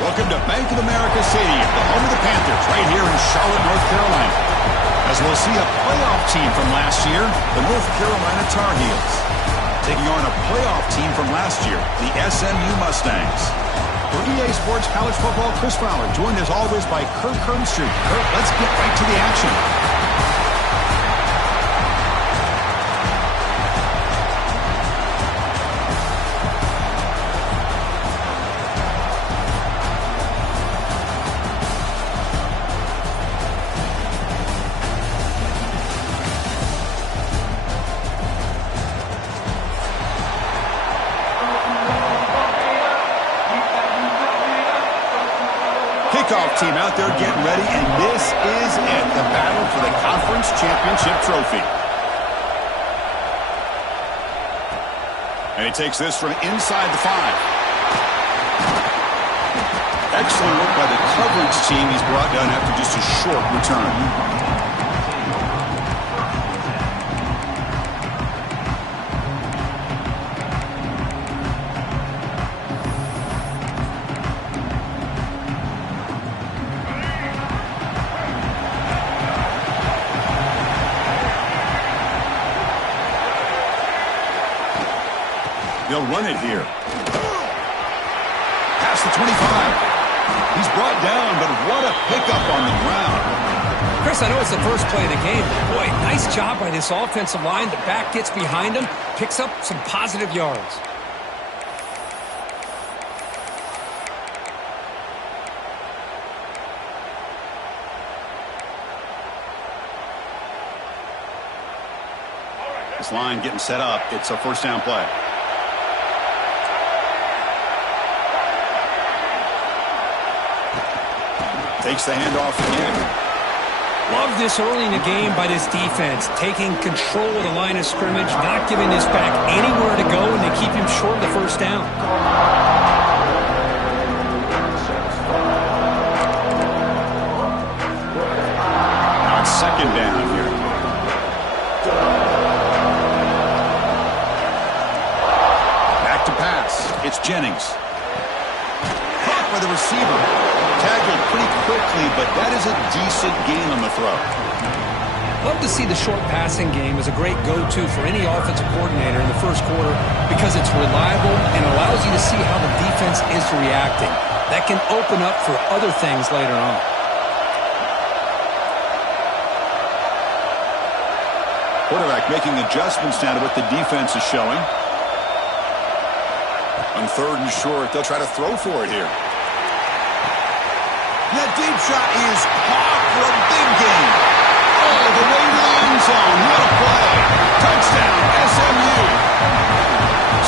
Welcome to Bank of America Stadium, the home of the Panthers, right here in Charlotte, North Carolina. As we'll see a playoff team from last year, the North Carolina Tar Heels, taking on a playoff team from last year, the SMU Mustangs. For EA Sports College Football, Chris Fowler, joined as always by Kirk Herbstreit. Kirk, let's get right to the action. Kickoff team out there getting ready, and this is it, the battle for the conference championship trophy. And he takes this from inside the 5. Excellent work by the coverage team. He's brought down after just a short return. They'll run it here. Past the 25. He's brought down, but what a pickup on the ground. Chris, I know it's the first play of the game. Boy, nice job by this offensive line. The back gets behind him, picks up some positive yards. This line getting set up. It's a first down play. Takes the handoff again. Love this early in the game by this defense, taking control of the line of scrimmage, not giving this back anywhere to go, and they keep him short of the first down. On second down here. Back to pass. It's Jennings. Caught by the receiver. Tackled pretty quickly, but that is a decent gain on the throw. Love to see the short passing game as a great go-to for any offensive coordinator in the first quarter because it's reliable and allows you to see how the defense is reacting. That can open up for other things later on. Quarterback making adjustments now to what the defense is showing. On third and short, they'll try to throw for it here. That deep shot is caught for a big gain. All the way to the end zone. What a play. Touchdown, SMU.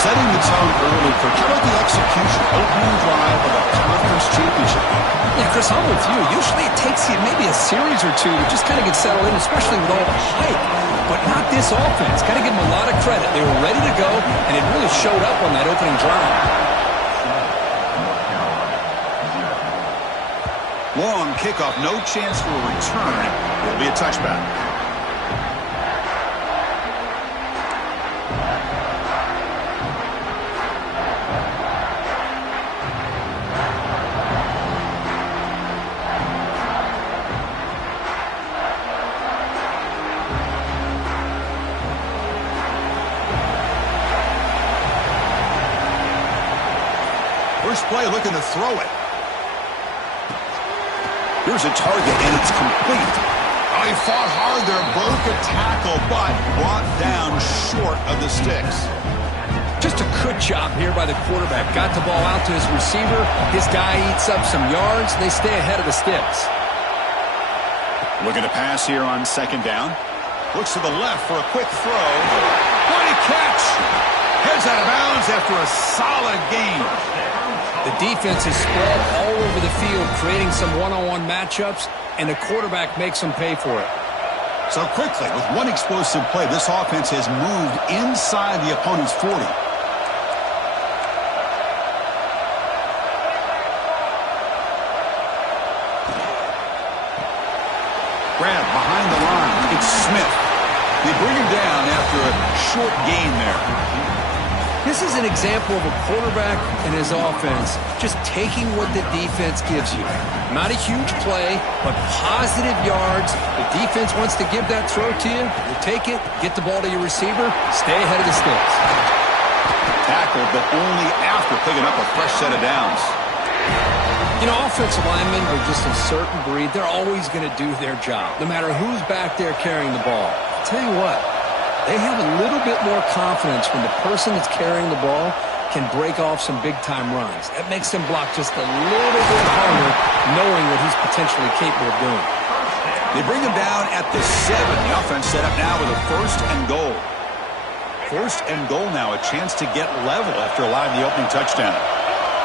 Setting the tone early for how about the execution? Opening drive of a conference championship. Yeah, Chris, I'm with you. Usually it takes you maybe a series or two to just kind of get settled in, especially with all the hype. But not this offense. Got to give them a lot of credit. They were ready to go, and it really showed up on that opening drive. Long kickoff, no chance for a return. It'll be a touchback. First play, looking to throw it. Here's a target, and it's complete. Oh, he fought hard there, broke a tackle, but brought down short of the sticks. Just a good job here by the quarterback. Got the ball out to his receiver. His guy eats up some yards. They stay ahead of the sticks. Looking to pass here on second down. Looks to the left for a quick throw. What a catch! Heads out of bounds after a solid gain. The defense is spread all over the field, creating some one-on-one matchups, and the quarterback makes them pay for it. So quickly, with one explosive play, this offense has moved inside the opponent's 40. Grab behind the line. It's Smith. They bring him down after a short gain there. This is an example of a quarterback and his offense just taking what the defense gives you. Not a huge play, but positive yards. The defense wants to give that throw to you. You take it, get the ball to your receiver, stay ahead of the sticks. Tackled, but only after picking up a fresh set of downs. You know, offensive linemen are just a certain breed. They're always going to do their job, no matter who's back there carrying the ball. I'll tell you what. They have a little bit more confidence when the person that's carrying the ball can break off some big-time runs. That makes them block just a little bit harder, knowing what he's potentially capable of doing. They bring him down at the 7. The offense set up now with a 1st and goal. 1st and goal now, a chance to get level after allowing the opening touchdown.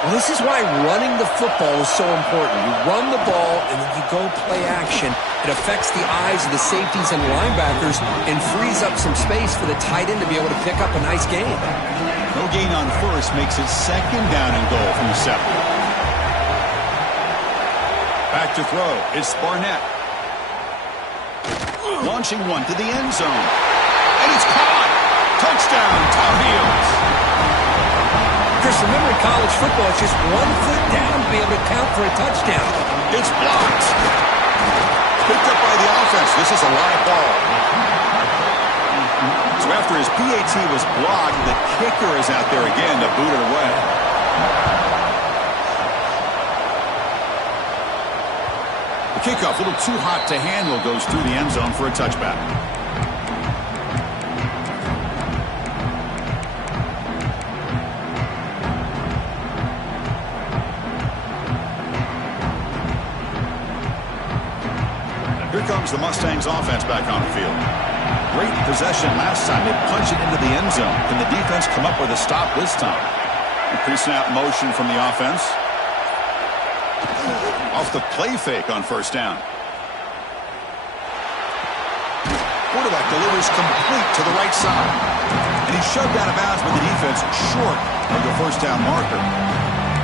Well, this is why running the football is so important. You run the ball, and then you go play action. It affects the eyes of the safeties and linebackers and frees up some space for the tight end to be able to pick up a nice gain. No gain on 1st makes it 2nd down and goal from the 7. Back to throw. It's Barnett. Launching one to the end zone. And it's caught. Touchdown, Tar Heels. Chris, remember in college football, it's just 1 foot down to be able to count for a touchdown. It's blocked. Picked up by the offense. This is a live ball. So after his PAT was blocked, the kicker is out there again to boot it away. The kickoff, a little too hot to handle, goes through the end zone for a touchback. Here comes the Mustangs offense back on the field. Great possession last time. They punch it into the end zone. Can the defense come up with a stop this time? A pre-snap motion from the offense. Off the play fake on 1st down. Quarterback delivers complete to the right side. And he's shoved out of bounds with the defense short of the 1st down marker.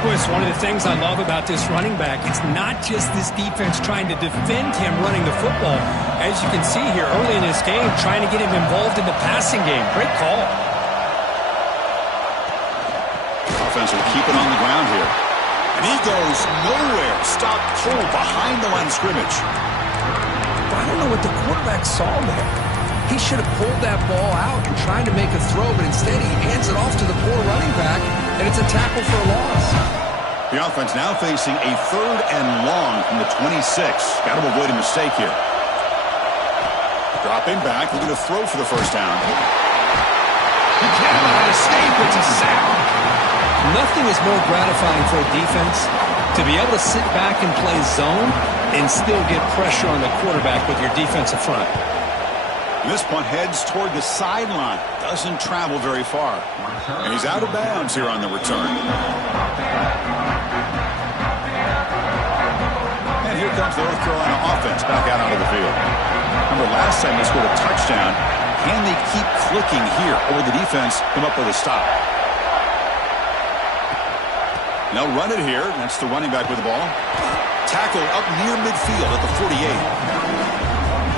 Chris, one of the things I love about this running back, it's not just this defense trying to defend him running the football. As you can see here early in this game, trying to get him involved in the passing game. Great call. Offense will keep it on the ground here. And he goes nowhere. Stopped cold behind the line of scrimmage. I don't know what the quarterback saw there. He should have pulled that ball out and tried to make a throw, but instead he hands it off to the poor running back, and it's a tackle for a loss. The offense now facing a 3rd and long from the 26. Got to avoid a mistake here. Dropping back, looking to throw for the 1st down. He cannot escape. It's a sack. Nothing is more gratifying for a defense to be able to sit back and play zone and still get pressure on the quarterback with your defensive front. This punt heads toward the sideline. Doesn't travel very far. And he's out of bounds here on the return. And here comes the North Carolina offense back out onto the field. Remember last time they scored a touchdown. Can they keep clicking here? Or will the defense come up with a stop? They'll run it here. That's the running back with the ball. Tackled up near midfield at the 48.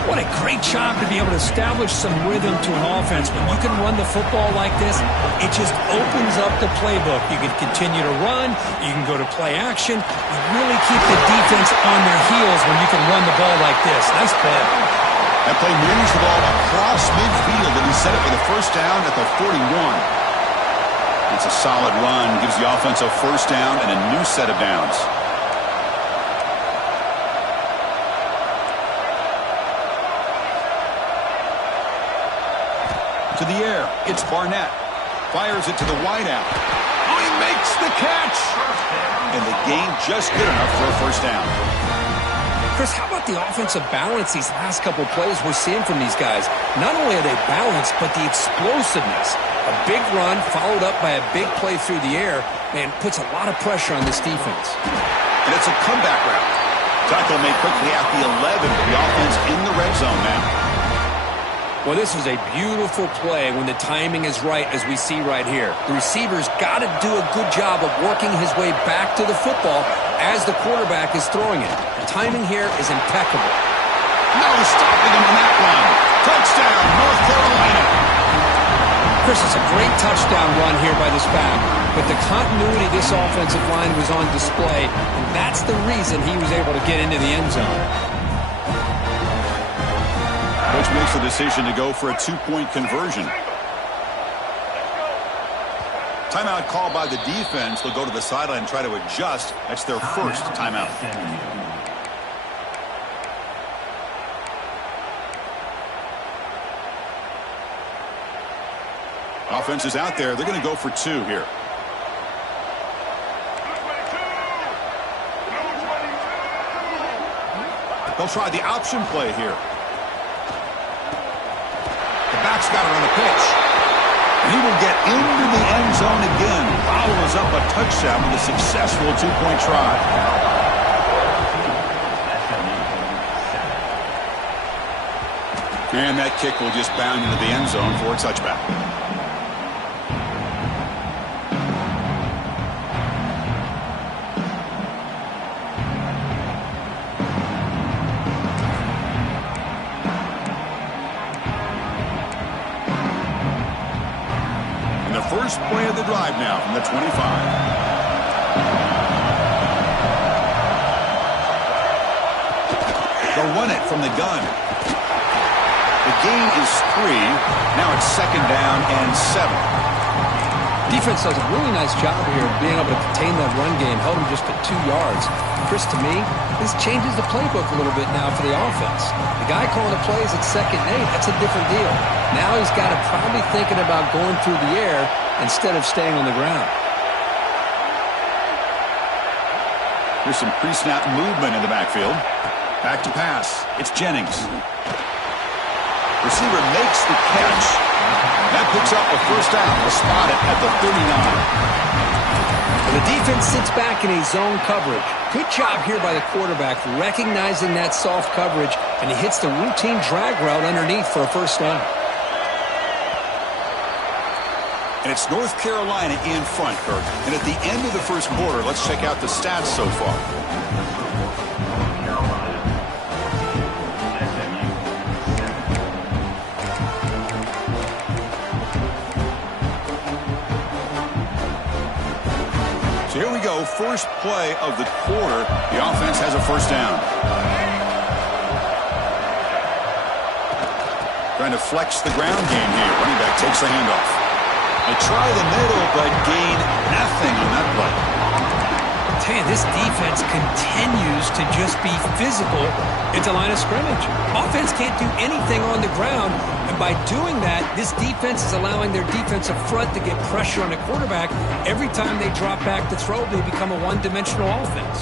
What a great job to be able to establish some rhythm to an offense. When you can run the football like this, it just opens up the playbook. You can continue to run. You can go to play action. You really keep the defense on their heels when you can run the ball like this. Nice play. That play moves the ball across midfield, and he set it with a 1st down at the 41. It's a solid run. Gives the offense a 1st down and a new set of downs. To the air, it's Barnett. Fires it to the wideout. Oh, he makes the catch! And the gain just good enough for a 1st down. Chris, how about the offensive balance these last couple plays we're seeing from these guys? Not only are they balanced, but the explosiveness. A big run followed up by a big play through the air, man, puts a lot of pressure on this defense. And it's a comeback route. Tackle made quickly at the 11, but the offense in the red zone now. Well, this is a beautiful play when the timing is right, as we see right here. The receiver's got to do a good job of working his way back to the football as the quarterback is throwing it. The timing here is impeccable. No stopping him on that one. Touchdown, North Carolina. Chris, it's a great touchdown run here by this back, but the continuity of this offensive line was on display, and that's the reason he was able to get into the end zone. Coach makes the decision to go for a two-point conversion. Timeout called by the defense. They'll go to the sideline and try to adjust. That's their first timeout. Offense is out there. They're going to go for two here. They'll try the option play here. The back's got it on the pitch. And he will get into the end zone again. Follows up a touchdown with a successful two-point try. And that kick will just bound into the end zone for a touchback. First play of the drive now from the 25. They'll run it from the gun. The gain is 3. Now it's 2nd down and 7. Defense does a really nice job here of being able to contain that run game, held him just at 2 yards. Chris, to me, this changes the playbook a little bit now for the offense. The guy calling the plays at 2nd and 8, that's a different deal. Now he's got to probably thinking about going through the air instead of staying on the ground. Here's some pre-snap movement in the backfield. Back to pass. It's Jennings. Receiver makes the catch. That picks up a first down. They'll spot it at the 39. The defense sits back in a zone coverage. Good job here by the quarterback recognizing that soft coverage, and he hits the routine drag route underneath for a first down. And it's North Carolina in front, Kirk. And at the end of the first quarter, let's check out the stats so far. So here we go, first play of the quarter. The offense has a first down. Trying to flex the ground game here. Running back takes the handoff. They try the middle, but gain nothing on that play. I tell you, this defense continues to just be physical at the line of scrimmage. Offense can't do anything on the ground, and by doing that, this defense is allowing their defensive front to get pressure on the quarterback. Every time they drop back to throw, they become a one-dimensional offense.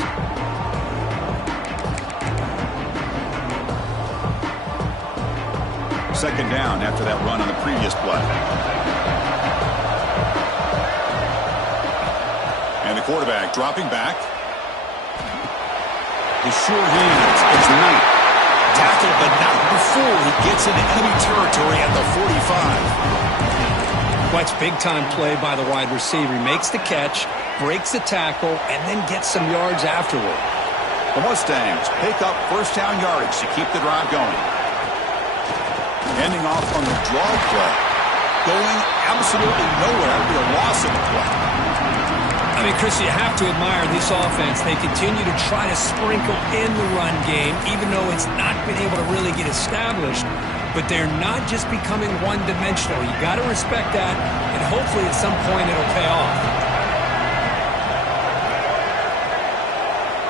Second down after that run on the previous play. And the quarterback dropping back. His sure hands. It's Knight. Tackled, but not before he gets into enemy territory at the 45. Well, it's big-time play by the wide receiver. He makes the catch, breaks the tackle, and then gets some yards afterward. The Mustangs pick up first down yardage to keep the drive going. Ending off on the draw play. Going absolutely nowhere. It'll be a loss of the play. I mean, Chris, you have to admire this offense. They continue to try to sprinkle in the run game, even though it's not been able to really get established. But they're not just becoming one-dimensional. You got to respect that, and hopefully at some point it'll pay off.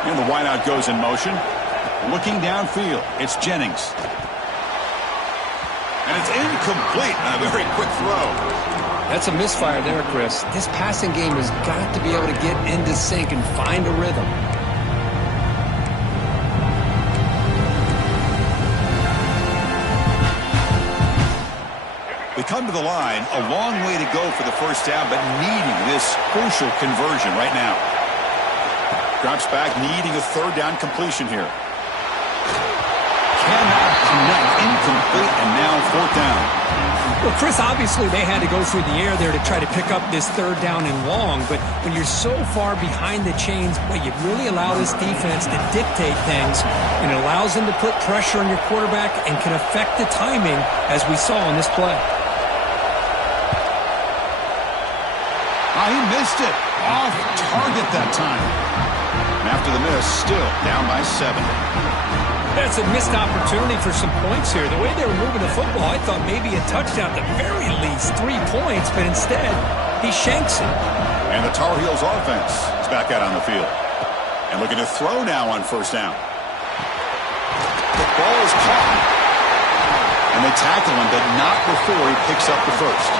And the wideout goes in motion. Looking downfield, it's Jennings. And it's incomplete. A very quick throw. That's a misfire there, Chris. This passing game has got to be able to get into sync and find a rhythm. They come to the line, a long way to go for the first down, but needing this crucial conversion right now. Drops back, needing a third down completion here. Cannot connect, incomplete, and now fourth down. Well, Chris, obviously they had to go through the air there to try to pick up this third down and long, but when you're so far behind the chains, well, you really allow this defense to dictate things, and it allows them to put pressure on your quarterback and can affect the timing, as we saw on this play. He missed it. Off target that time. And after the miss, still down by 7. That's a missed opportunity for some points here. The way they were moving the football, I thought maybe a touchdown, at the very least 3 points, but instead, he shanks it. And the Tar Heels offense is back out on the field. And looking to throw now on first down. The ball is caught. And they tackle him, but not before he picks up the first.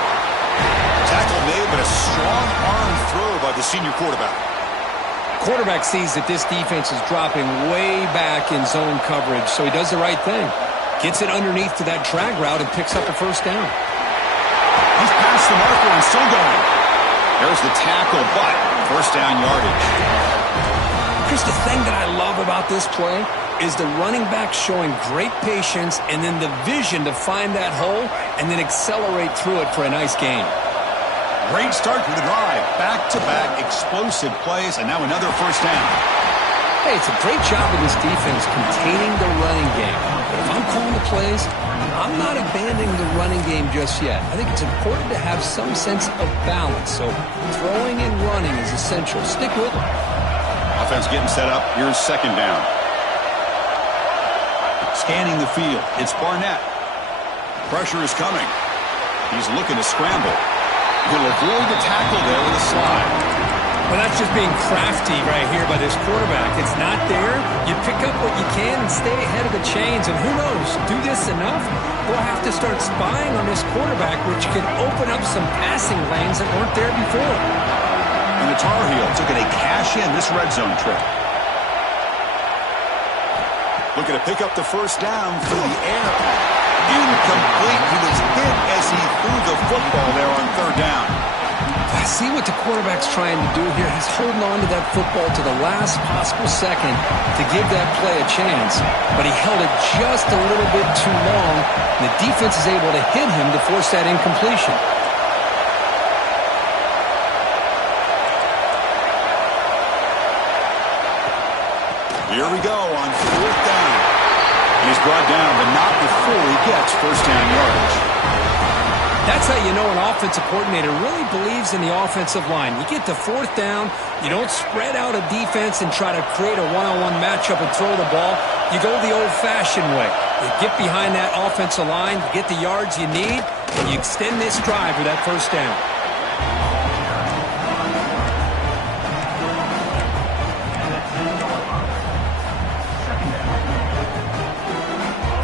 Tackle made, but a strong arm throw by the senior quarterback. Quarterback sees that this defense is dropping way back in zone coverage, so he does the right thing. Gets it underneath to that drag route and picks up a first down. He's past the marker and still going. There's the tackle, but first down yardage. Chris, the thing that I love about this play is the running back showing great patience and then the vision to find that hole and then accelerate through it for a nice gain. Great start to the drive. Back-to-back explosive plays, and now another first down. Hey, it's a great job of this defense containing the running game. But if I'm calling the plays, I'm not abandoning the running game just yet. I think it's important to have some sense of balance. So throwing and running is essential. Stick with it. Offense getting set up. Here's second down. Scanning the field. It's Barnett. Pressure is coming. He's looking to scramble. He'll avoid the tackle there with a slide. Well, that's just being crafty right here by this quarterback. It's not there. You pick up what you can and stay ahead of the chains. And who knows, do this enough, we'll have to start spying on this quarterback, which could open up some passing lanes that weren't there before. And the Tar Heels looking to cash in this red zone trip. Looking to pick up the first down through the air. Incomplete. He was hit as he threw the football there on third down. I see what the quarterback's trying to do here. He's holding on to that football to the last possible second to give that play a chance. But he held it just a little bit too long, and the defense is able to hit him to force that incompletion. Here we go on fourth down. He's brought down, but not before he gets first down yardage. That's how you know an offensive coordinator really believes in the offensive line. You get to fourth down, you don't spread out a defense and try to create a one-on-one matchup and throw the ball. You go the old-fashioned way. You get behind that offensive line, you get the yards you need, and you extend this drive with that first down.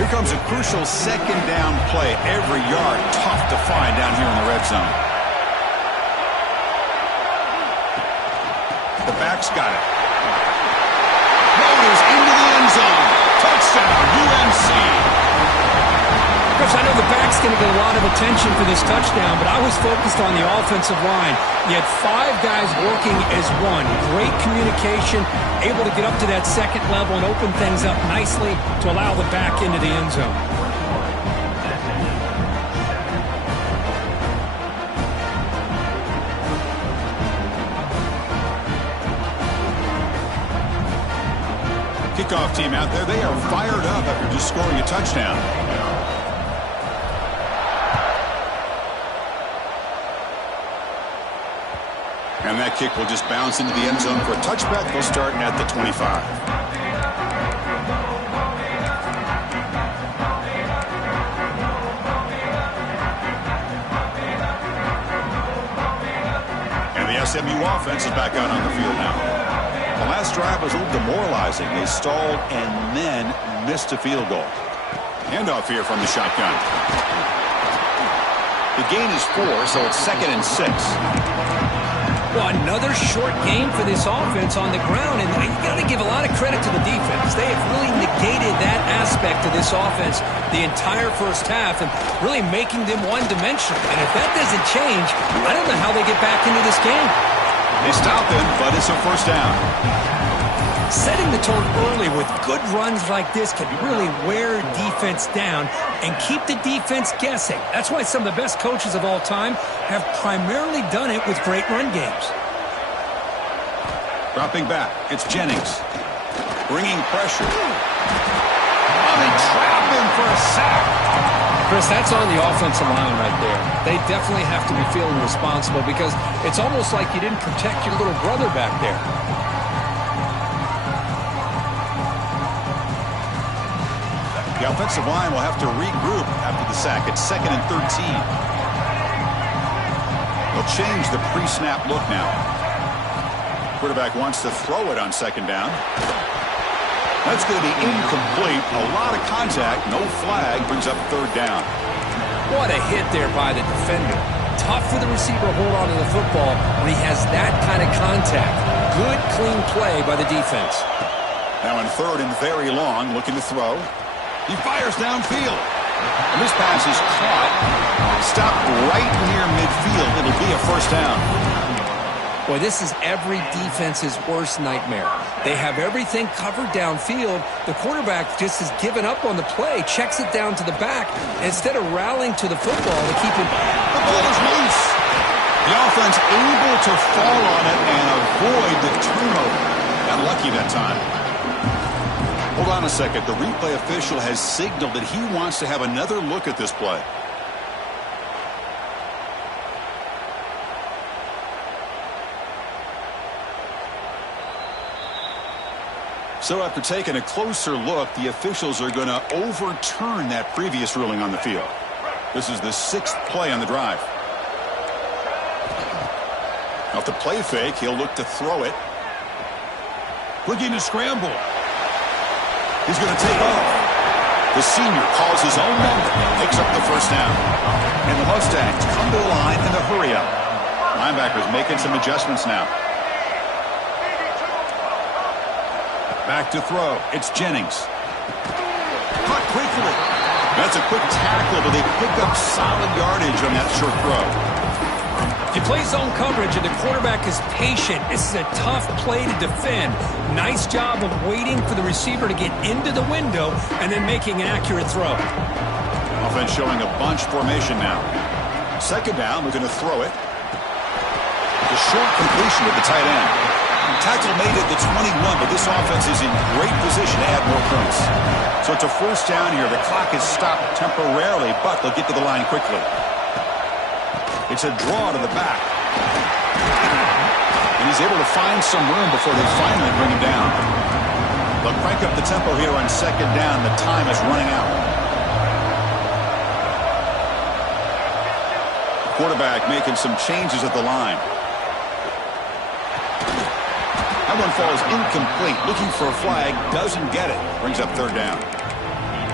Here comes a crucial second down play. Every yard tough to find down here in the red zone. The back's got it. Motors into the end zone. Touchdown, UNC. Chris, I know the back's going to get a lot of attention for this touchdown, but I was focused on the offensive line. You had 5 guys working as one. Great communication, able to get up to that second level and open things up nicely to allow the back into the end zone. Kickoff team out there, they are fired up after just scoring a touchdown. And that kick will just bounce into the end zone for a touchback. They'll start at the 25. And the SMU offense is back out on the field now. The last drive was a little demoralizing. They stalled and then missed a field goal. Handoff here from the shotgun. The gain is 4, so it's 2nd and 6. Well, another short game for this offense on the ground, and you got to give a lot of credit to the defense. They have really negated that aspect of this offense the entire first half and really making them one-dimensional. And if that doesn't change, I don't know how they get back into this game. They stop him, but it's a first down. Setting the tone early with good runs like this can really wear defense down and keep the defense guessing. That's why some of the best coaches of all time have primarily done it with great run games. Dropping back, it's Jennings. Bringing pressure. Oh, they trap him for a sack. Chris, that's on the offensive line right there. They definitely have to be feeling responsible because it's almost like you didn't protect your little brother back there. The offensive line will have to regroup after the sack. It's 2nd and 13. They'll change the pre-snap look now. Quarterback wants to throw it on 2nd down. That's going to be incomplete. A lot of contact. No flag. Brings up 3rd down. What a hit there by the defender. Tough for the receiver to hold on to the football when he has that kind of contact. Good, clean play by the defense. Now in 3rd and very long, looking to throw. He fires downfield. And this pass is caught. Stopped right near midfield. It'll be a 1st down. Boy, this is every defense's worst nightmare. They have everything covered downfield. The quarterback just has given up on the play, checks it down to the back, instead of rallying to the football to keep it. The ball is loose. The offense able to fall on it and avoid the turnover. Got lucky that time. Hold on a second. The replay official has signaled that he wants to have another look at this play. So after taking a closer look, the officials are going to overturn that previous ruling on the field. This is the 6th play on the drive. Off the play fake, he'll look to throw it. Looking to scramble. He's going to take off. The senior calls his own number, picks up the 1st down. And the Mustangs come to the line in a hurry up. Linebackers making some adjustments now. Back to throw. It's Jennings. Caught quickly. That's a quick tackle, but they pick up solid yardage on that short throw. If you play zone coverage and the quarterback is patient, this is a tough play to defend. Nice job of waiting for the receiver to get into the window and then making an accurate throw. Offense showing a bunch formation now. 2nd down, we're going to throw it. The short completion with the tight end. Tackle made at the 21, but this offense is in great position to add more points. So it's a 1st down here. The clock is stopped temporarily, but they'll get to the line quickly. It's a draw to the back. And he's able to find some room before they finally bring him down. They'll crank up the tempo here on 2nd down. The time is running out. Quarterback making some changes at the line. That one falls incomplete. Looking for a flag. Doesn't get it. Brings up 3rd down.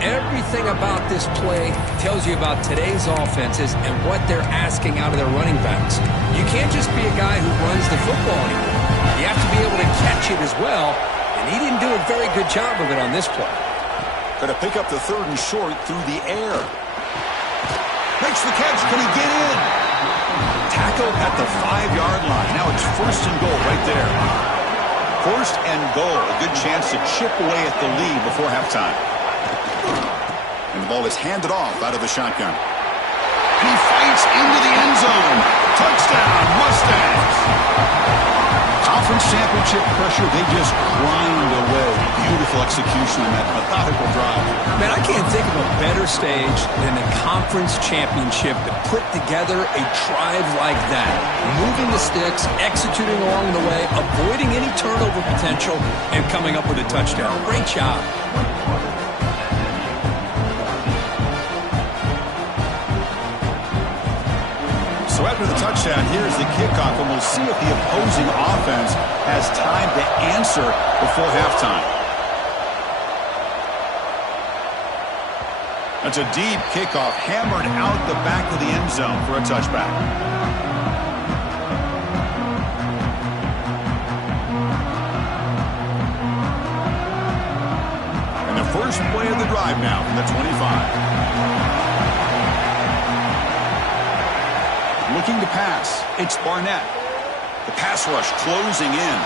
Everything about this play tells you about today's offenses and what they're asking out of their running backs. You can't just be a guy who runs the football anymore. You have to be able to catch it as well, and he didn't do a very good job of it on this play. Going to pick up the 3rd and short through the air. Makes the catch. Can he get in? Tackle at the 5-yard line. Now it's 1st and goal right there. 1st and goal. A good chance to chip away at the lead before halftime. And the ball is handed off out of the shotgun. And he fights into the end zone. Touchdown, Mustangs. Conference championship pressure, they just grind away. Beautiful execution on that methodical drive. Man, I can't think of a better stage than the conference championship to put together a drive like that. Moving the sticks, executing along the way, avoiding any turnover potential, and coming up with a touchdown. Great job. So after the touchdown, here's the kickoff, and we'll see if the opposing offense has time to answer before halftime. That's a deep kickoff, hammered out the back of the end zone for a touchback. And the first play of the drive now from the 25. Looking to pass. It's Barnett. The pass rush closing in.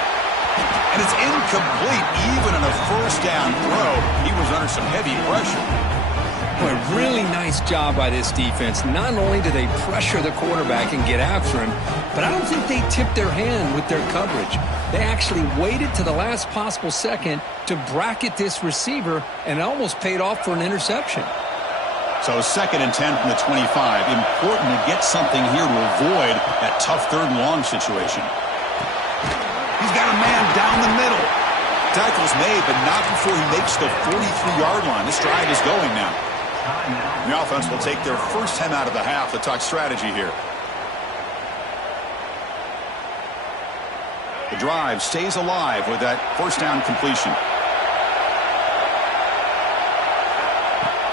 And it's incomplete even on a 1st down throw. He was under some heavy pressure. Boy, really nice job by this defense. Not only do they pressure the quarterback and get after him, but I don't think they tipped their hand with their coverage. They actually waited to the last possible second to bracket this receiver, and it almost paid off for an interception. So 2nd and 10 from the 25. Important to get something here to avoid that tough 3rd and long situation. He's got a man down the middle. Tackle's made, but not before he makes the 43-yard line. This drive is going now. The offense will take their first time out of the half to talk strategy here. The drive stays alive with that first down completion.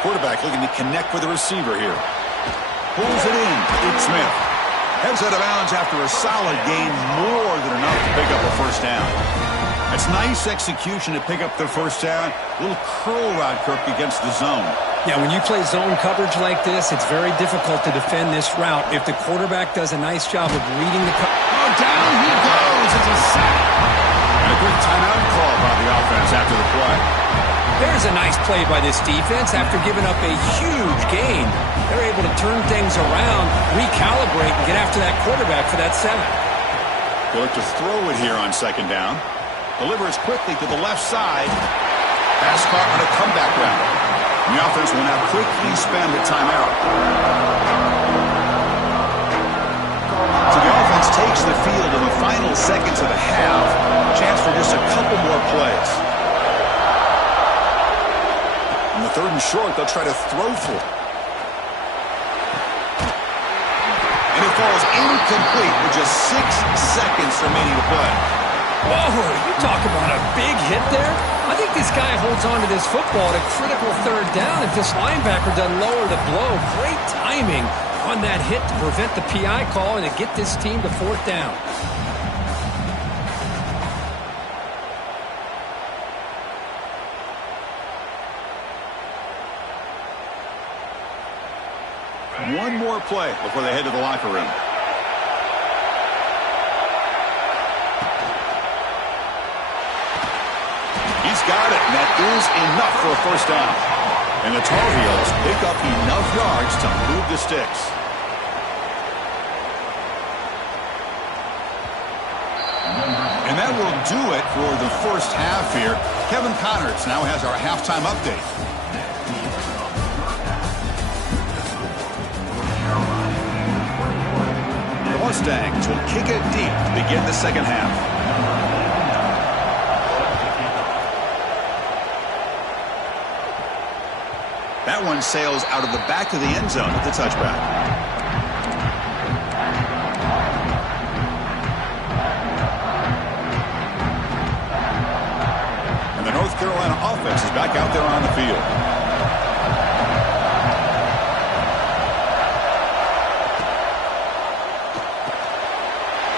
Quarterback looking to connect with the receiver here. Pulls it in. It's Smith. Heads out of bounds after a solid gain, more than enough to pick up a first down. That's nice execution to pick up the first down. A little curl route, Kirk, against the zone. Yeah, when you play zone coverage like this, it's very difficult to defend this route if the quarterback does a nice job of reading the Oh, down he goes. It's a sack. And a quick timeout call by the offense after the play. There's a nice play by this defense. After giving up a huge gain, they're able to turn things around, recalibrate, and get after that quarterback for that sack. They look to throw it here on 2nd down. Delivers quickly to the left side. Pass caught on a comeback route. The offense will now quickly spend a timeout. So the offense takes the field in the final seconds of the half. Chance for just a couple more plays. On the 3rd and short, they'll try to throw for it. And it falls incomplete with just 6 seconds remaining to play. Whoa, you talk about a big hit there. I think this guy holds on to this football at a critical 3rd down if this linebacker doesn't lower the blow. Great timing on that hit to prevent the PI call and to get this team to 4th down. One more play before they head to the locker room. He's got it, and that is enough for a first down. And the Tar Heels pick up enough yards to move the sticks. And that will do it for the first half here. Kevin Connors now has our halftime update. The Mustangs will kick it deep to begin the second half. That one sails out of the back of the end zone at the touchback. And the North Carolina offense is back out there on the field.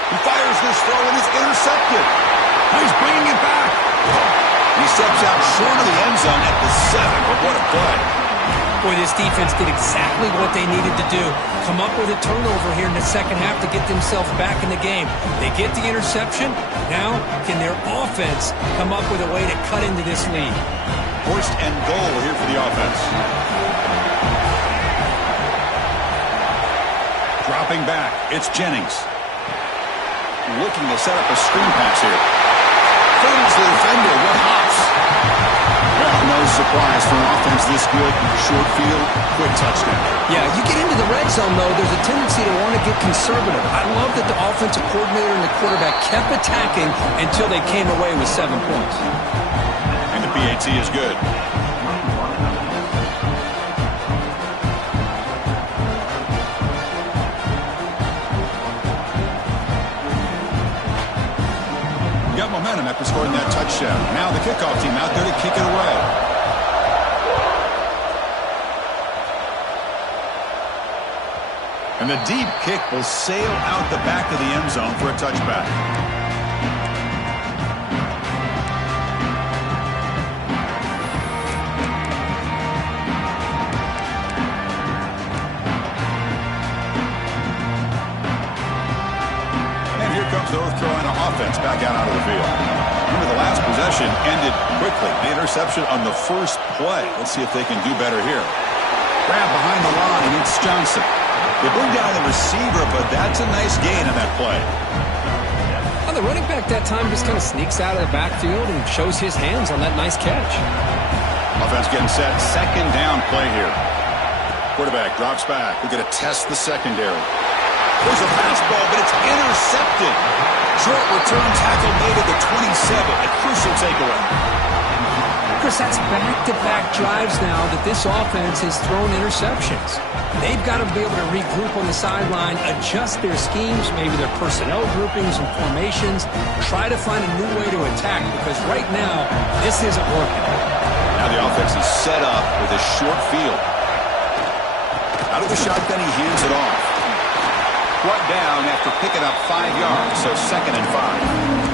He fires this throw and it's intercepted. He's bringing it back. He steps out short of the end zone at the 7, but what a play. Boy, this defense did exactly what they needed to do. Come up with a turnover here in the second half to get themselves back in the game. They get the interception. Now, can their offense come up with a way to cut into this lead? First and goal here for the offense. Dropping back, it's Jennings. Looking to set up a screen pass here. Fades the defender, what hops. Well, no surprise for an offense this good. Short field, quick touchdown. Yeah, you get into the red zone, though, there's a tendency to want to get conservative. I love that the offensive coordinator and the quarterback kept attacking until they came away with 7 points. And the PAT is good. Got momentum after scoring that touchdown. Now the kickoff team out there to kick it away. And the deep kick will sail out the back of the end zone for a touchback. And here comes the North Carolina offense back out onto the field. Remember, the last possession ended quickly. The interception on the first play. Let's see if they can do better here. Grab behind the line against Johnson. They bring down the receiver, but that's a nice gain on that play. Well, the running back that time just kind of sneaks out of the backfield and shows his hands on that nice catch. Offense getting set. Second down play here. Quarterback drops back. We're going to test the secondary. There's a fastball, but it's intercepted. Short return tackle made at the 27. A crucial takeaway. Chris, that's back-to-back drives now that this offense has thrown interceptions. They've got to be able to regroup on the sideline, adjust their schemes, maybe their personnel groupings and formations, try to find a new way to attack, because right now, this isn't working. Now the offense is set up with a short field. Out of the shotgun, he hands it off. Brought down after picking up 5 yards, so 2nd and 5.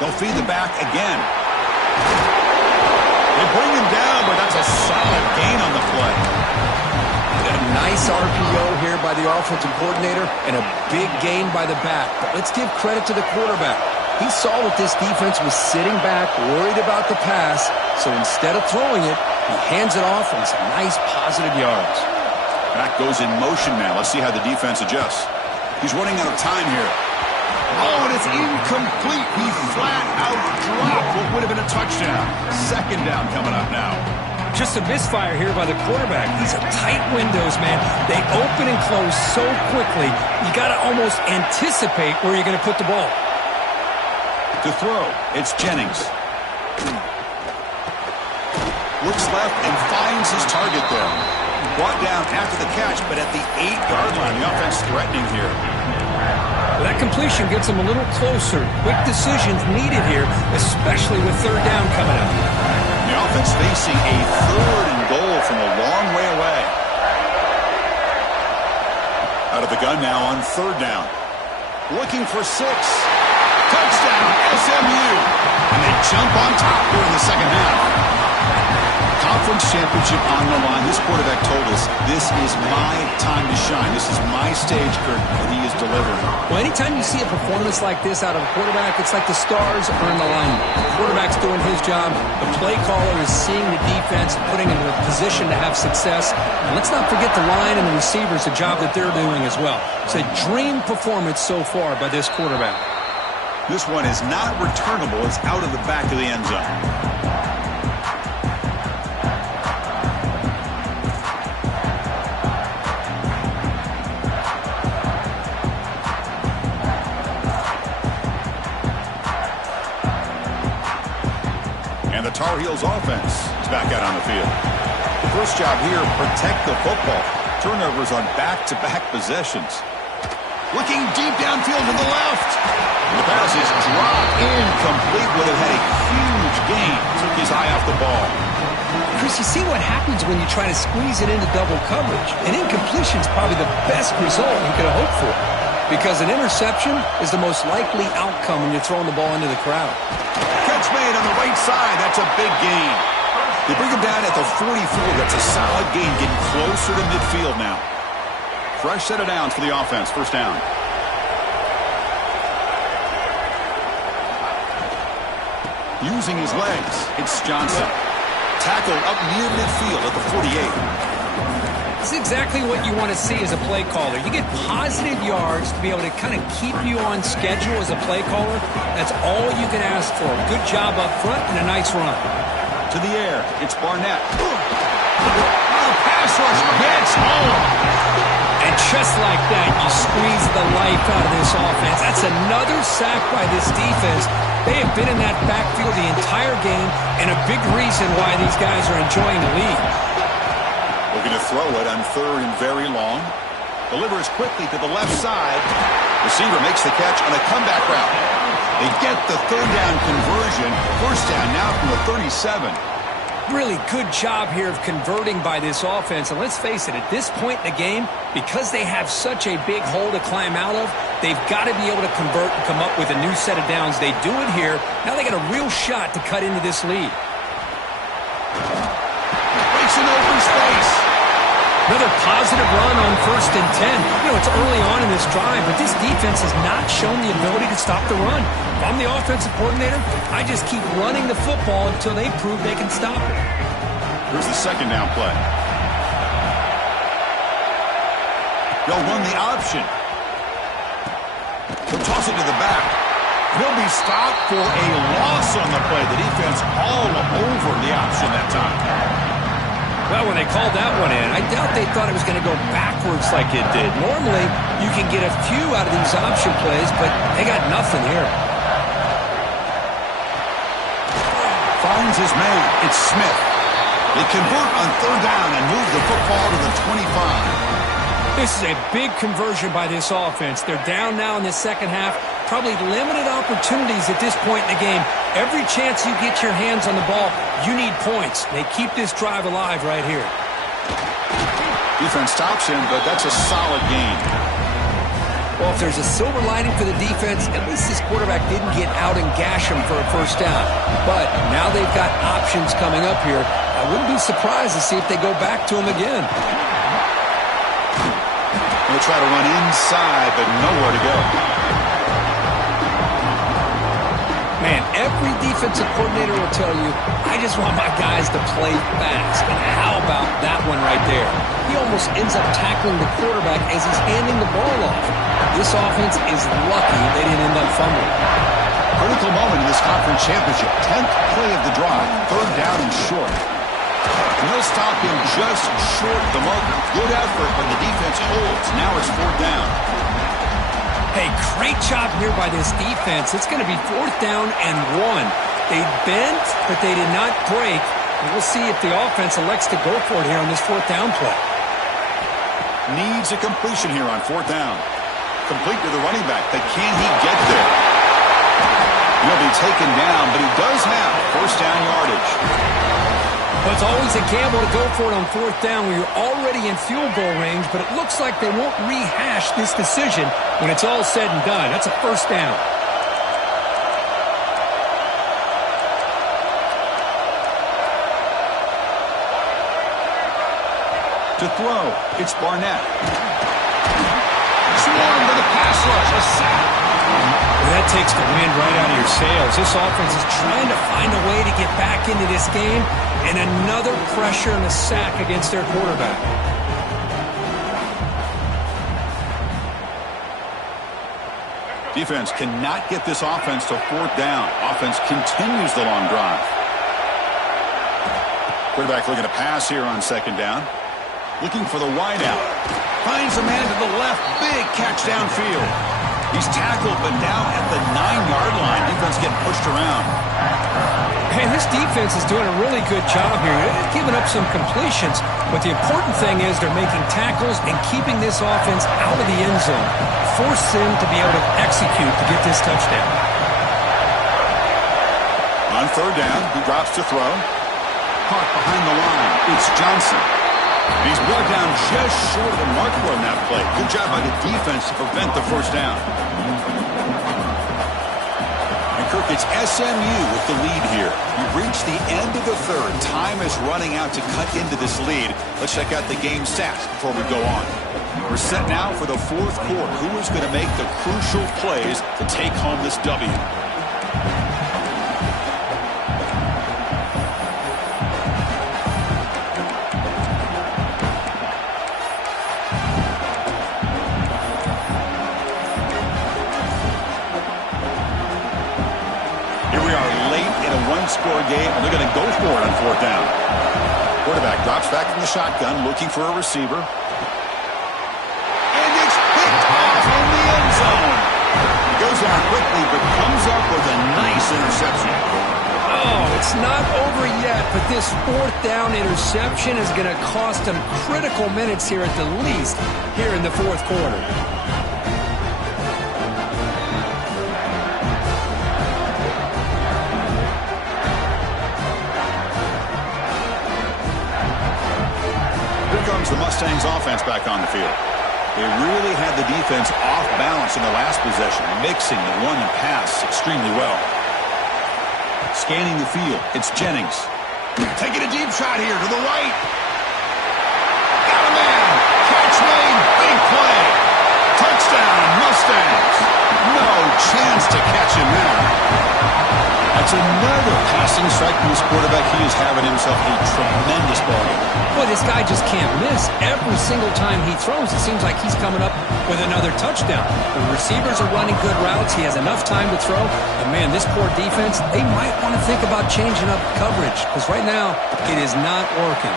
They'll feed the back again. They bring him down, but that's a solid gain on the play. A nice RPO here by the offensive coordinator and a big gain by the back. But let's give credit to the quarterback. He saw that this defense was sitting back, worried about the pass, so instead of throwing it, he hands it off and some nice positive yards. Back goes in motion now. Let's see how the defense adjusts. He's running out of time here. Oh, and it's incomplete. He flat out dropped what would have been a touchdown. 2nd down coming up now. Just a misfire here by the quarterback. These are tight windows, man. They open and close so quickly, you got to almost anticipate where you're going to put the ball. To throw, it's Jennings. Looks left and finds his target there. Brought down after the catch, but at the 8-yard line, the offense threatening here. Well, that completion gets them a little closer. Quick decisions needed here, especially with 3rd down coming up. The offense facing a 3rd and goal from a long way away. Out of the gun now on 3rd down. Looking for 6. Touchdown, SMU. And they jump on top here in the 2nd half. Conference championship on the line. This quarterback told us, this is my time to shine. This is my stage, Kirk, and he is delivering. Well, anytime you see a performance like this out of a quarterback, it's like the stars are in alignment. The quarterback's doing his job. The play caller is seeing the defense, putting him in a position to have success. And let's not forget the line and the receivers, the job that they're doing as well. It's a dream performance so far by this quarterback. This one is not returnable. It's out of the back of the end zone. The Tar Heels offense is back out on the field. First job here, protect the football. Turnovers on back-to-back possessions. Looking deep downfield to the left. And the pass is dropped incomplete. Would have had a huge gain. Took his eye off the ball. Chris, you see what happens when you try to squeeze it into double coverage. An incompletion is probably the best result you could have hoped for, because an interception is the most likely outcome when you're throwing the ball into the crowd. Catch made on the right side. That's a big gain. They bring him down at the 44. That's a solid gain, getting closer to midfield now. Fresh set of downs for the offense. 1st down. Using his legs, it's Johnson. Tackled up near midfield at the 48. This is exactly what you want to see as a play caller. You get positive yards to be able to kind of keep you on schedule as a play caller. That's all you can ask for. Good job up front and a nice run. To the air, it's Barnett. Pass rush gets home. And just like that, you squeeze the life out of this offense. That's another sack by this defense. They have been in that backfield the entire game, and a big reason why these guys are enjoying the lead. Looking to throw it on 3rd and very long. Delivers quickly to the left side. Receiver makes the catch on a comeback route. They get the 3rd down conversion. 1st down now from the 37. Really good job here of converting by this offense. And let's face it, at this point in the game, because they have such a big hole to climb out of, they've got to be able to convert and come up with a new set of downs. They do it here. Now they got a real shot to cut into this lead. Breaks an open space. Another positive run on 1st and 10. You know, it's early on in this drive, but this defense has not shown the ability to stop the run. If I'm the offensive coordinator, I just keep running the football until they prove they can stop it. Here's the second down play. They'll run the option. He'll toss it to the back. He'll be stopped for a loss on the play. The defense all over the option that time. Well, when they called that one in, I doubt they thought it was going to go backwards like it did. Normally, you can get a few out of these option plays, but they got nothing here. Finds his man. It's Smith. They convert on 3rd down and move the football to the 25. This is a big conversion by this offense. They're down now in the second half. Probably limited opportunities at this point in the game. Every chance you get your hands on the ball, you need points. They keep this drive alive right here. Defense stops him, but that's a solid gain. Well, if there's a silver lining for the defense, at least this quarterback didn't get out and gash him for a first down. But now they've got options coming up here. I wouldn't be surprised to see if they go back to him again. They'll try to run inside, but nowhere to go. Man, every defensive coordinator will tell you, I just want my guys to play fast. And how about that one right there? He almost ends up tackling the quarterback as he's handing the ball off. This offense is lucky they didn't end up fumbling. Critical moment in this conference championship. 10th play of the drive. 3rd down and short. And they'll stop him just short of the marker. Good effort, but the defense holds. Now it's 4th down. Hey, great job here by this defense. It's going to be 4th down and 1. They bent, but they did not break. And we'll see if the offense elects to go for it here on this 4th down play. Needs a completion here on 4th down. Complete to the running back, but can he get there? He'll be taken down, but he does have 1st down yardage. Well, it's always a gamble to go for it on 4th down when you're already in field goal range, but it looks like they won't rehash this decision when it's all said and done. That's a 1st down. To throw, it's Barnett. Swarmed to the pass rush, a sack. Well, that takes the wind right out of your sails. This offense is trying to find a way to get back into this game, and another pressure and a sack against their quarterback. Defense cannot get this offense to 4th down. Offense continues the long drive. Quarterback looking to pass here on 2nd down. Looking for the wide out. Finds a man to the left. Big catch downfield. He's tackled, but now at the 9-yard line. Defense getting pushed around. Man, this defense is doing a really good job here. They're giving up some completions, but the important thing is they're making tackles and keeping this offense out of the end zone. Force them to be able to execute to get this touchdown. On 3rd down, he drops to throw. Caught behind the line. It's Johnson. He's brought down just short of the marker on that play. Good job by the defense to prevent the 1st down. And Kirk, it's SMU with the lead here. We've reached the end of the 3rd. Time is running out to cut into this lead. Let's check out the game stats before we go on. We're set now for the 4th quarter. Who is going to make the crucial plays to take home this W? Score game, and they're going to go for it on 4th down. Quarterback drops back from the shotgun, looking for a receiver. And it's picked off in the end zone. He goes down quickly, but comes up with a nice interception. Oh, it's not over yet, but this 4th down interception is going to cost them critical minutes here at the least here in the 4th quarter. The Mustangs offense back on the field. They really had the defense off balance in the last possession, mixing the run and pass extremely well. Scanning the field, it's Jennings. Taking a deep shot here to the right. Got a man. another passing strike from this quarterback. He is having himself a tremendous ball game. Boy, this guy just can't miss. Every single time he throws, it seems like he's coming up with another touchdown. The receivers are running good routes. He has enough time to throw. And, man, this poor defense, they might want to think about changing up coverage because right now it is not working.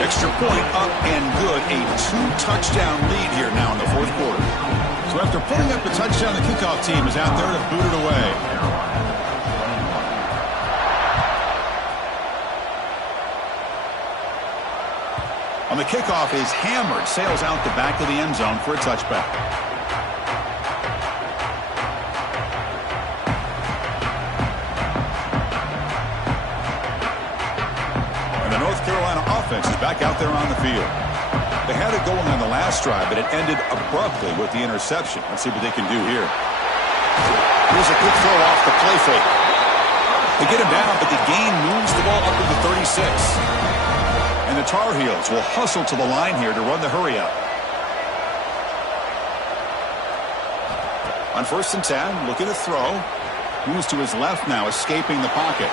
Extra point up and good. A 2-touchdown lead here now in the fourth quarter. So after putting up the touchdown, the kickoff team is out there to boot it away. On the kickoff is hammered, sails out the back of the end zone for a touchback. And the North Carolina offense is back out there on the field. They had it going on the last drive, but it ended abruptly with the interception. Let's see what they can do here. Here's a quick throw off the play fake. They get him down, but the gain moves the ball up to the 36. And the Tar Heels will hustle to the line here to run the hurry up. On 1st and 10, looking to throw. Moves to his left now, escaping the pocket.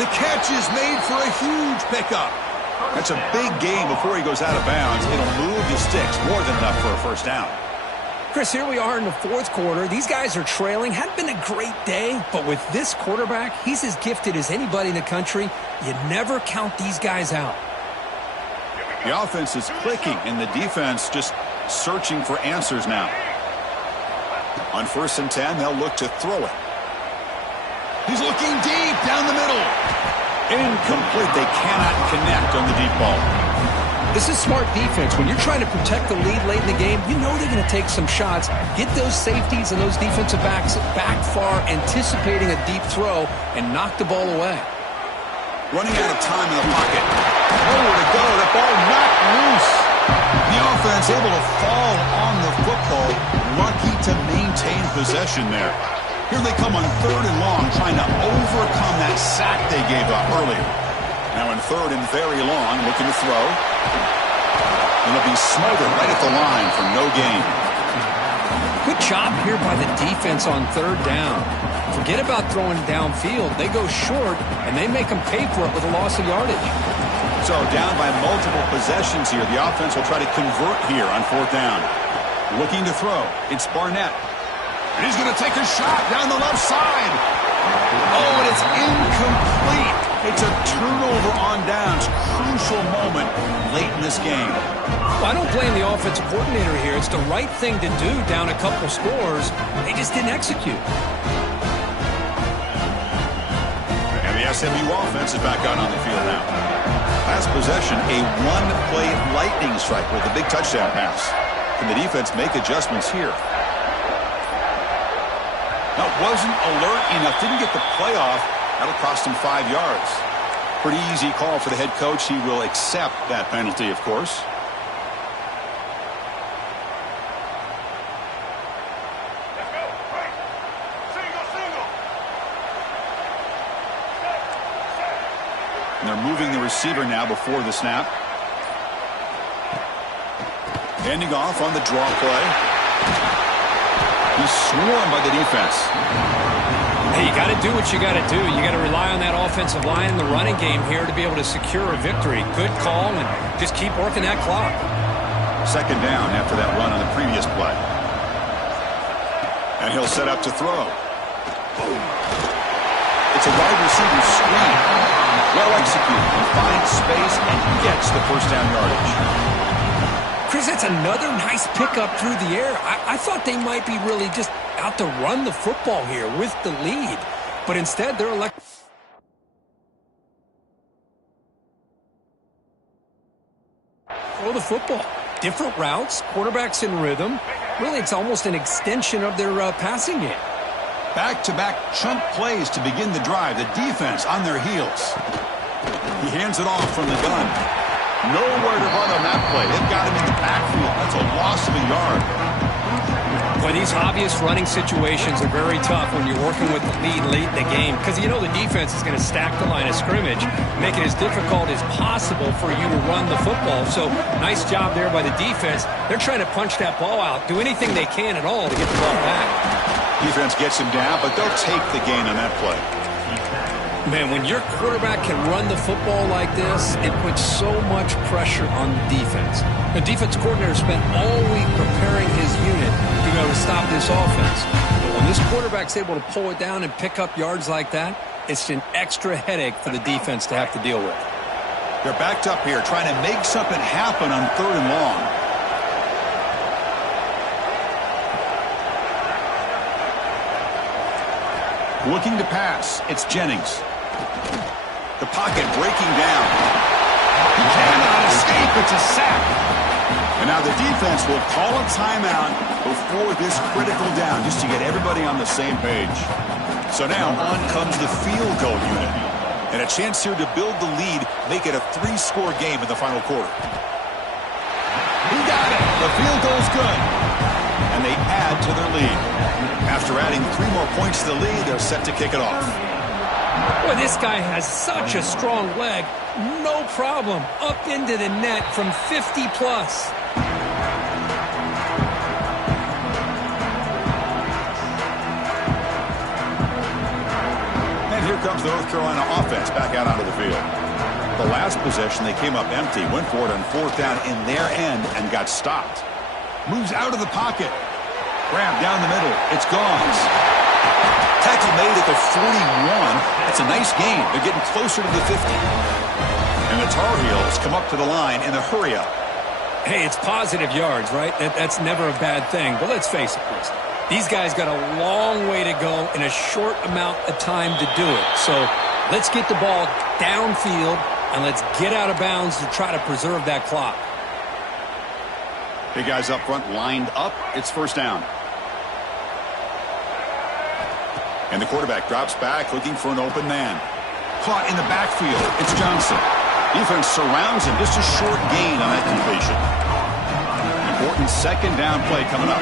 The catch is made for a huge pickup. That's a big gain before he goes out of bounds. It'll move the sticks more than enough for a first down. Chris, here we are in the fourth quarter. These guys are trailing. Hadn't been a great day, but with this quarterback, he's as gifted as anybody in the country. You never count these guys out. The offense is clicking, and the defense just searching for answers now. On 1st and 10, they'll look to throw it. He's looking deep down the middle. Incomplete. They cannot connect on the deep ball. This is smart defense. When you're trying to protect the lead late in the game, you know they're going to take some shots, get those safeties and those defensive backs back far, anticipating a deep throw, and knock the ball away. Running out of time in the pocket. Nowhere to go. The ball knocked loose. The offense able to fall on the football. Lucky to maintain possession there. Here they come on 3rd and long, trying to overcome that sack they gave up earlier. Now in 3rd and very long, looking to throw. And it'll be smothered right at the line for no gain. Good job here by the defense on 3rd down. Forget about throwing downfield. They go short, and they make them pay for it with a loss of yardage. So down by multiple possessions here. The offense will try to convert here on 4th down. Looking to throw. It's Barnett. And he's going to take a shot down the left side. Oh, and it's incomplete. It's a turnover on downs. Crucial moment late in this game. Well, I don't blame the offensive coordinator here. It's the right thing to do down a couple scores. They just didn't execute. And the SMU offense is back out on the field now. Last possession, a one-play lightning strike with a big touchdown pass. Can the defense make adjustments here? That wasn't alert enough. Didn't get the playoff. That'll cost him 5 yards. Pretty easy call for the head coach. He will accept that penalty, of course. And they're moving the receiver now before the snap. Handing off on the draw play. He's swarmed by the defense. Hey, you got to do what you got to do. You got to rely on that offensive line and the running game here to be able to secure a victory. Good call, and just keep working that clock. 2nd down after that run on the previous play. And he'll set up to throw. It's a wide receiver screen. Well executed. He finds space and gets the first down yardage. Chris, that's another nice pickup through the air. I thought they might be really just out to run the football here with the lead. But instead, they're elected. Throw the football. Different routes, quarterbacks in rhythm. Really, it's almost an extension of their passing game. Back-to-back chunk plays to begin the drive. The defense on their heels. He hands it off from the gun. Nowhere to run on that play. They've got him in the backfield. That's a loss of a yard. Well, these obvious running situations are very tough when you're working with the lead late in the game because you know the defense is going to stack the line of scrimmage, make it as difficult as possible for you to run the football. So nice job there by the defense. They're trying to punch that ball out, do anything they can at all to get the ball back. Defense gets him down, but they'll take the gain on that play. Man, when your quarterback can run the football like this, it puts so much pressure on the defense. The defense coordinator spent all week preparing his unit to be able to stop this offense. But when this quarterback's able to pull it down and pick up yards like that, it's an extra headache for the defense to have to deal with. They're backed up here trying to make something happen on 3rd and long. Looking to pass. It's Jennings. The pocket breaking down. He cannot escape. It's a sack. And now the defense will call a timeout before this critical down just to get everybody on the same page. So now on comes the field goal unit. And a chance here to build the lead, make it a 3-score game in the final quarter. He got it. The field goal's good. And they add to their lead. After adding 3 more points to the lead, they're set to kick it off. Boy, this guy has such a strong leg. No problem. Up into the net from 50-plus. And here comes the North Carolina offense back out onto the field. The last possession, they came up empty, went for it on 4th down in their end and got stopped. Moves out of the pocket. Grab down the middle. It's gone. Tackle made at the 41. That's a nice gain. They're getting closer to the 50. And the Tar Heels come up to the line in a hurry-up. Hey, it's positive yards, right? That's never a bad thing. But let's face it, Chris. These guys got a long way to go in a short amount of time to do it. So let's get the ball downfield, and let's get out of bounds to try to preserve that clock. Big guys up front lined up. It's 1st down. And the quarterback drops back looking for an open man. Caught in the backfield. It's Johnson. Defense surrounds him. Just a short gain on that completion. Important 2nd down play coming up.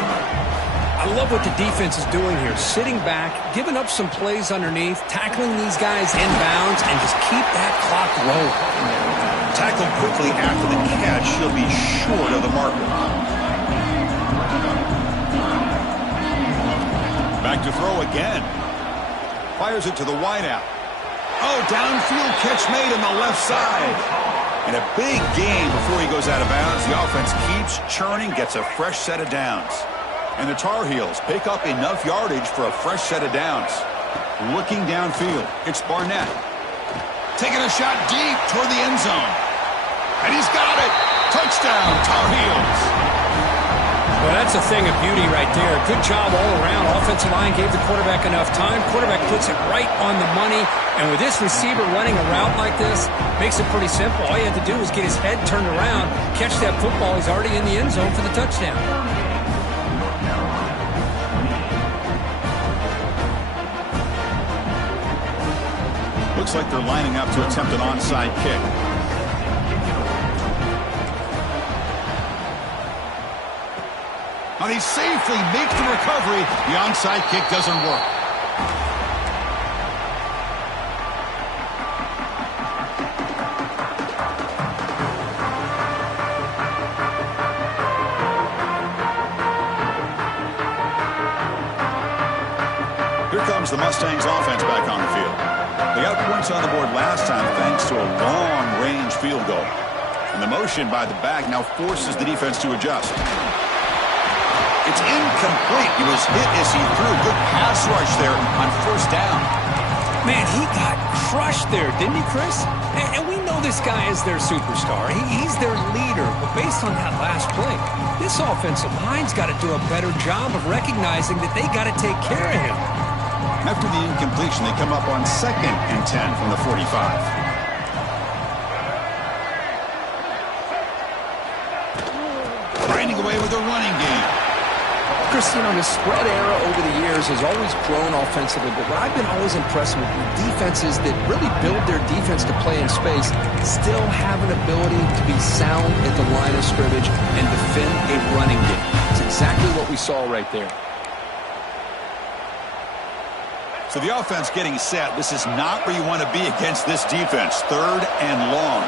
I love what the defense is doing here. Sitting back, giving up some plays underneath, tackling these guys inbounds, and just keep that clock rolling. Tackled quickly after the catch. He'll be short of the marker. Back to throw again. Fires it to the wideout. Oh, downfield catch made on the left side. And a big gain before he goes out of bounds. The offense keeps churning, gets a fresh set of downs. And the Tar Heels pick up enough yardage for a fresh set of downs. Looking downfield, it's Barnett. Taking a shot deep toward the end zone. And he's got it. Touchdown, Tar Heels. Well, that's a thing of beauty right there. Good job all around. Offensive line gave the quarterback enough time. Quarterback puts it right on the money. And with this receiver running a route like this, makes it pretty simple. All you have to do is get his head turned around, catch that football. He's already in the end zone for the touchdown. Looks like they're lining up to attempt an onside kick. Now they safely make the recovery. The onside kick doesn't work. Here comes the Mustangs offense back on the field. They got points on the board last time thanks to a long-range field goal. And the motion by the back now forces the defense to adjust. It's incomplete. He was hit as he threw. Good pass rush there on 1st down. Man, he got crushed there, didn't he, Chris? And we know this guy is their superstar. He's their leader. But based on that last play, this offensive line's got to do a better job of recognizing that they got to take care of him. After the incompletion, they come up on 2nd and 10 from the 45. Grinding away with a running game. Chris, you know, the spread era over the years has always grown offensively, but what I've been always impressed with defenses that really build their defense to play in space still have an ability to be sound at the line of scrimmage and defend a running game. It's exactly what we saw right there. So the offense getting set. This is not where you want to be against this defense. 3rd and long.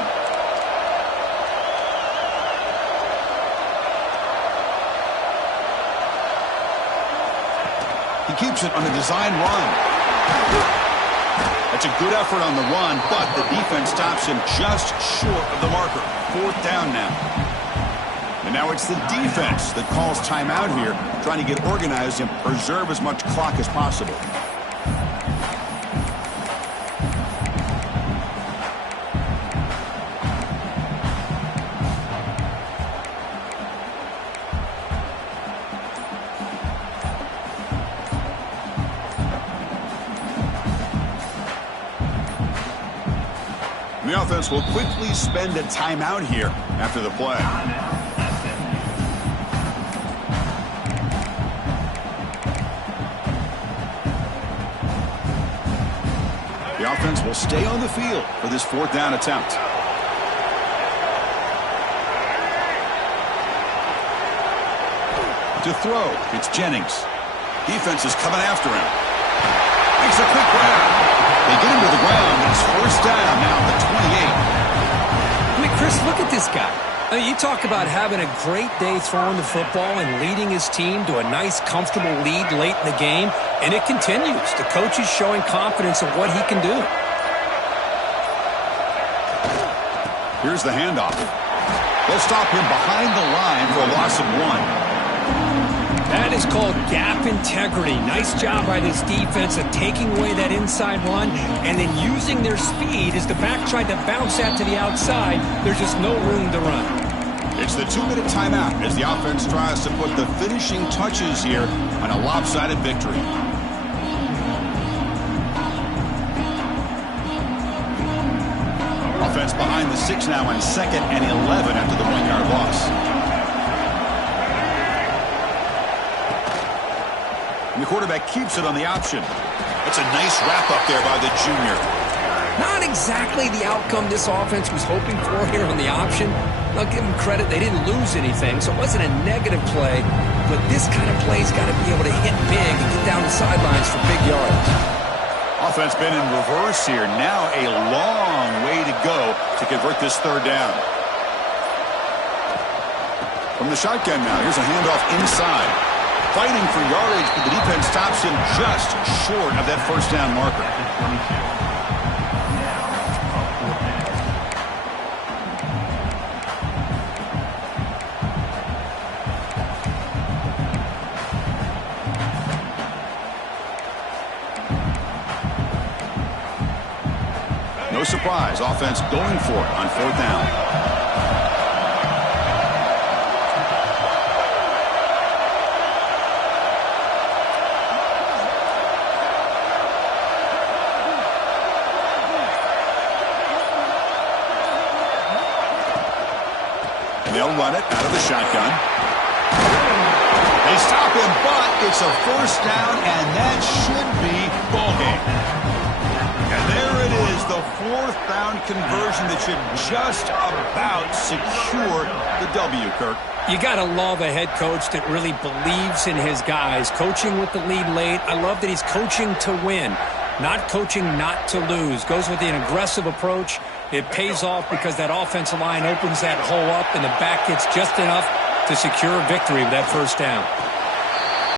He keeps it on a design run. A That's a good effort on the run, but the defense stops him just short of the marker. 4th down now. And now it's the defense that calls timeout here, trying to get organized and preserve as much clock as possible. The offense will quickly spend a timeout here after the play. The offense will stay on the field for this 4th down attempt. To throw, it's Jennings. Defense is coming after him. Makes a quick grab. They get him to the ground, and it's 1st down now at the 28. I mean, Chris, look at this guy. I mean, you talk about having a great day throwing the football and leading his team to a nice, comfortable lead late in the game, and it continues. The coach is showing confidence of what he can do. Here's the handoff. They'll stop him behind the line for a loss of 1. That is called gap integrity. Nice job by this defense of taking away that inside run and then using their speed as the back tried to bounce that to the outside. There's just no room to run. It's the 2-minute timeout as the offense tries to put the finishing touches here on a lopsided victory. Offense behind the 6 now on 2nd and 11 after the 1-yard loss. And the quarterback keeps it on the option. It's a nice wrap-up there by the junior. Not exactly the outcome this offense was hoping for here on the option. I'll give them credit. They didn't lose anything, so it wasn't a negative play. But this kind of play's got to be able to hit big and get down the sidelines for big yards. Offense been in reverse here. Now a long way to go to convert this 3rd down. From the shotgun now, here's a handoff inside. Fighting for yardage, but the defense stops him just short of that 1st down marker. No surprise, offense going for it on 4th down. They'll run it out of the shotgun. They stop him, but it's a 1st down, and that should be ball game. And there it is, the 4th down conversion that should just about secure the W, Kirk. You got to love a head coach that really believes in his guys. Coaching with the lead late. I love that he's coaching to win, not coaching not to lose. Goes with an aggressive approach. It pays off because that offensive line opens that hole up and the back gets just enough to secure a victory with that 1st down.